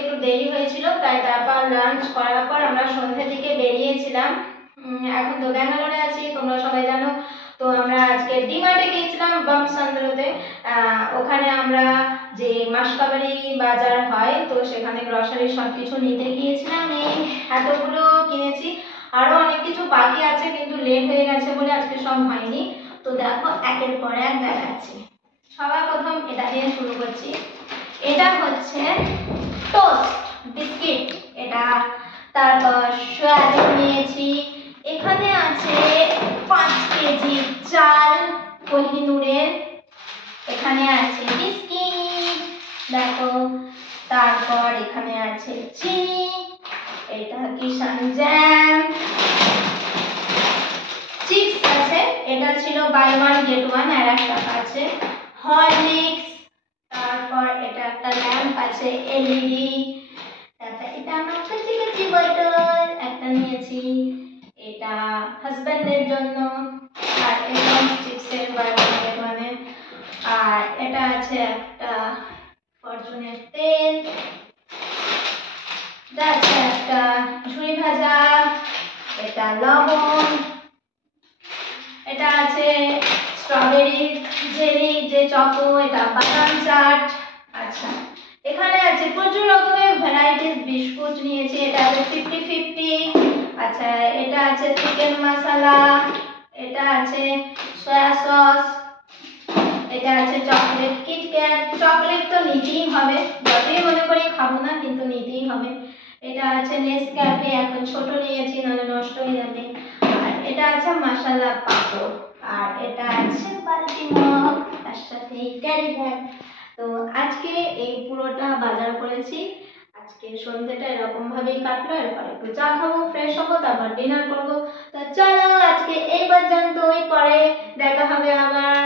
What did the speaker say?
একটু দেরি হয়েছিল, তাই তারপর লাঞ্চ করার পর আমরা সন্ধ্যের দিকে বেরিয়েছিলাম। এখন তো ব্যাঙ্গালোরে আছি, তোমরা সবাই জানো। তো আমরা আজকে ডিমার্টে গিয়েছিলাম বমসান্দ্রতে। ওখানে আমরা যে মাসকাবারি বাজার হয়, তো সেখানে গ্রসারি সবকিছু নিতে গিয়েছিলাম। এই এতগুলো কিনেছি, আরো অনেক কিছু বাকি আছে, কিন্তু লেট হয়ে গেছে বলে আজকে সব হয়নি। তো দেখো একের পর এক দেখাচ্ছি। সবার প্রথম এটা দিয়ে শুরু করছি। এটা হচ্ছে টোস্ট বিস্কিট এটা। তারপর সয়াবিন নিয়েছি। এখানে আছে 5 কেজি চাল কোহিনুরের। এখানে আছে বিস্কিট দেখো। তারপর এখানে আছে চিনি, এটা কিষান জ্যাম, চিপস আছে, এটা ছিল বাই ওয়ান গেট ওয়ান, আর একটা আছে হরলিক্স। তারপর এটা একটা ল্যাম্প আছে এলইডি। তারপর এটা আমার কাছে কাছে বোতল একটা নিয়েছি, এটা হাজবেন্ডের জন্য। আর এটা চিপসের বাই ওয়ান গেট ওয়ানে। আর এটা আছে একটা ফরচুনের তেল, এটা আছে একটা ঝুড়ি ভাজা, এটা লবণ, এটা আছে স্ট্রবেরি জেলি যে চকো, এটা বাদাম চাট। আচ্ছা, এখানে আছে প্রচুর রকমের ভ্যারাইটিস বিস্কুট নিয়েছি, এটা আছে 50-50। আচ্ছা, এটা আছে চিকেন মশলা, এটা আছে সয়া সস, এটা আছে চকলেট কিটক্যাট। চকলেট তো নিতেই হবে, যতই মনে করি খাবো না, কিন্তু নিতেই হবে। এটা আছে নেসক্যাফে, এখন ছোট নিয়েছি নাহলে নষ্ট হয়ে যাবে। আর এটা আছে মশলা পাপড়। আর এটা আছে বালতি মগ, তার সাথে ক্যারি ব্যাগ। তো আজকে এই পুরোটা বাজার করেছি। আজকে সন্ধ্যেটা এরকম ভাবেই কাটলো। এরপর একটু চা খাবো, ফ্রেশ হবো, তারপর ডিনার করবো। তো চলো আজকে এই পর্যন্তই, পরে দেখা হবে আবার।